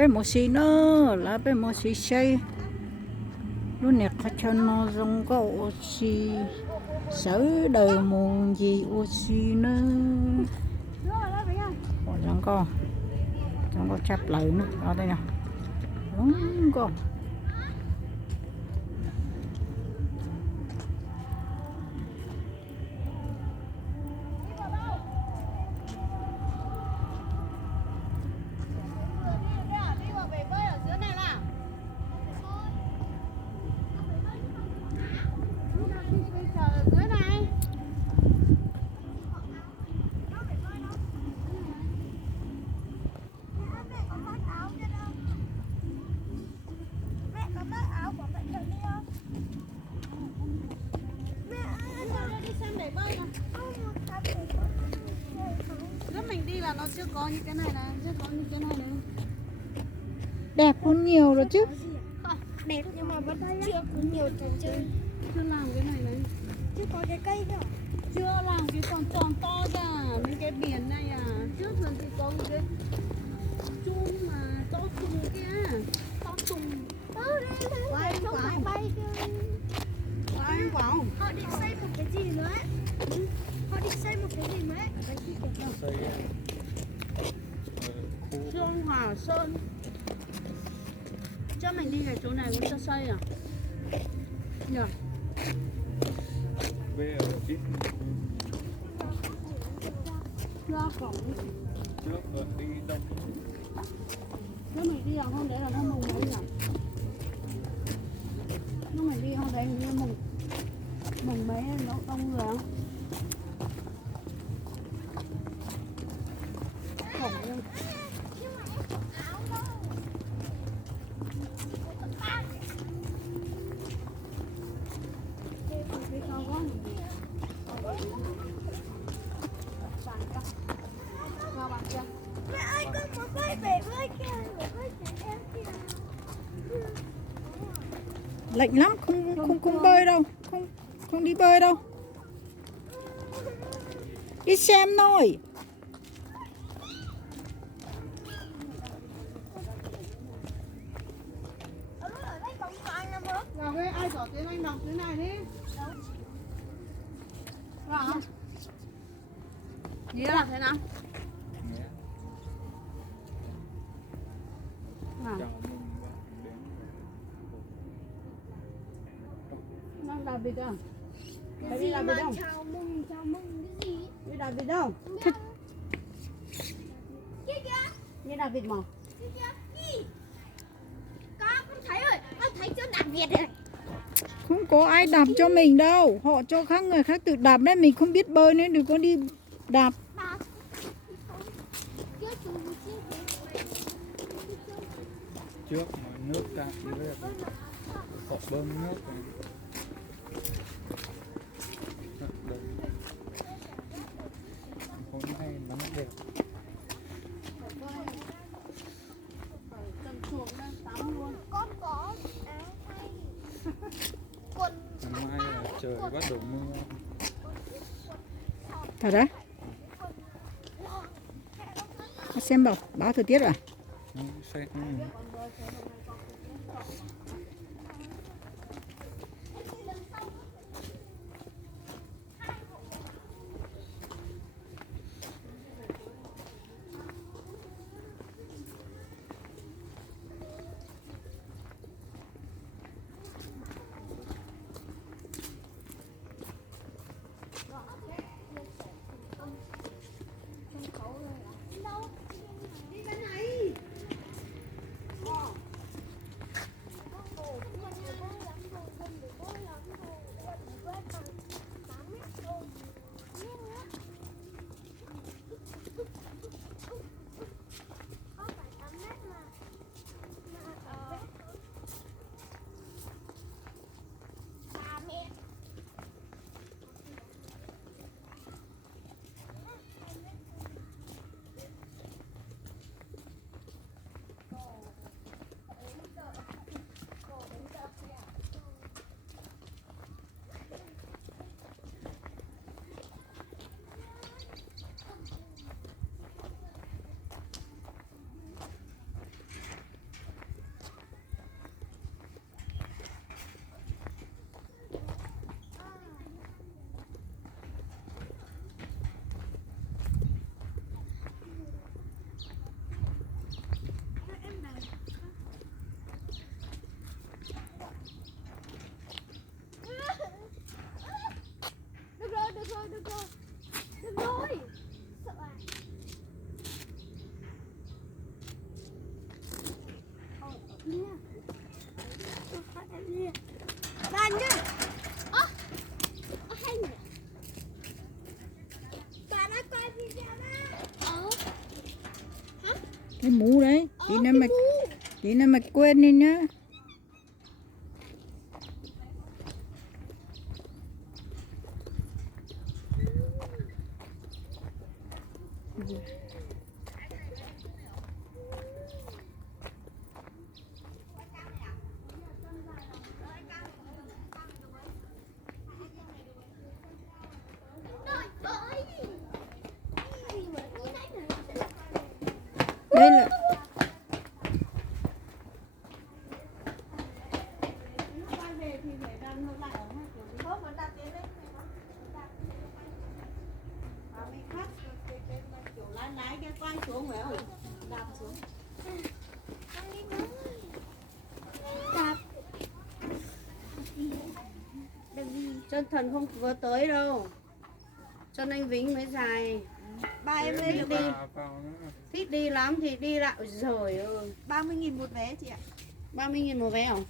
bé một xí nữa là bé một xí xây lúc này có cho nó dùng có oxy sở đời mùn gì oxy nữa còn chẳng có chắp lại nữa ở đây nào đúng không lúc mình đi là nó chưa có những cái này này, chưa có những cái này này. đẹp hơn nhiều rồi chứ. Đẹp nhưng mà vẫn chưa có nhiều trò chơi. Chưa làm cái này này. Chưa có cái cây đâu. Chưa làm cái con tròn to ra, những cái biển này à. Trước lần thì có cái chum mà to trùng kia, to trùng. Quay quảng bay kia. Quay quảng. Họ định xây một cái gì nữa ấy. Họ định xây một cái gì nữa ấy. Xây Dương Hòa Sơn. Cho mình đi cái chỗ này cũng cho xây à? Nhờ. về ở ít Ra cổng. trước ở đi đông Nếu mình đi hôm đấy là hôm mùng mấy nhỉ? Nếu mình đi hôm đấy hình như mùng mấy nó đông người không? Cổng luôn. Mẹ ơi con muốn bơi bể bơi kia. Bơi trẻ em kia. Lạnh lắm không bơi đâu không đi bơi đâu đi xem thôi. Ở đây bóng xoay nè bố. Nào cái ai giỏi tiếng Anh đọc thế này đi. Vào. Nghĩa là thế nào? Nào. chào mừng bạn đến Đang đạp vịt à? Cái Mày gì đi đạp mà vịt không? chào mừng cái gì? Đi đạp vịt không? Kia kìa. Đi đạp vịt mà. Kia kìa. Ý. Con thấy rồi. Con thấy chưa đạp Việt rồi. Không có ai đạp cho mình đâu, họ cho khác người khác tự đạp đấy, mình không biết bơi nên đừng có đi đạp. Đạp. Kia chú chứ. trước mà nước cạn đi về họ bơm nước này. Đây. Hôm nay nắng đẹp Chân chuồng đang tắm luôn. Con có áo may. Quần. ngày mai là trời bắt đầu mưa Thật đấy? Xem báo thời tiết à? sẽ Cái mũ đấy, chị nào mày quên đi nhá. Đây là quay về thì phải làm ngược lại ở ngay kiểu bớt nó đặt đến đấy và mình khác cái kiểu lái cái quay xuống phải không đạp xuống Đạp. chân thần không vừa tới đâu chân anh Vĩnh mới dài Ba em lên được thích đi lắm thì đi lại rồi 30.000 một vé chị ạ. 30.000 một vé không